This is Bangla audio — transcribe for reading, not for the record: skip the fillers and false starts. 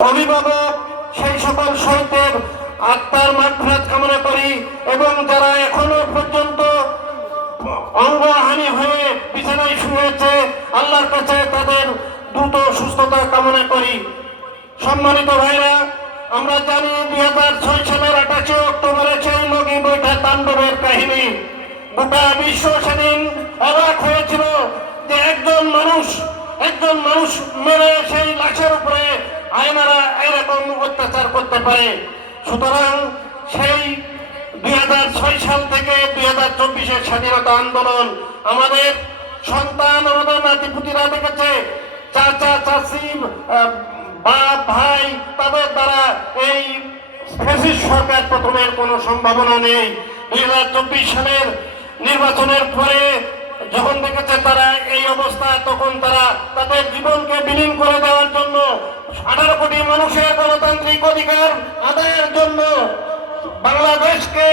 অভিভাবক সেই সকল শহীদের আত্মার মাগফিরাত কামনা করি এবং যারা এখনো পর্যন্ত অঙ্গহানি হয়ে বিছানায় শুয়েছে আল্লাহর কাছে তাদের দ্রুত সুস্থতা কামনা করি। সম্মানিত ভাইরা, আমরা জানি 2006 সালের 28 অক্টোবরে সেই লগি বৈঠা তাণ্ডবের কাহিনী। গোটা বিশ্ব সেদিন অবাক হয়েছিল যে একজন মানুষ মেরে সেই লাশের উপরে আইনারা এরকম অত্যাচার করতে পারে। সুতরাং সেই 2006 সাল থেকে 2024-এর স্বাধীনতা আন্দোলন আমাদের সন্তান, আমাদের নাতিপুতিরা দেখেছে, চাচা চাচি বাপ ভাই, তাদের দ্বারা এই ফ্যাসিস্ট সরকার পতনের কোনো সম্ভাবনা নেই। 2024 সালের নির্বাচনের পরে যখন দেখেছে তারা এই অবস্থা, তখন তারা তাদের জীবনকে বিলীন করে দেওয়ার জন্য 18 কোটি মানুষের গণতান্ত্রিক অধিকার আদায়ের জন্য বাংলাদেশকে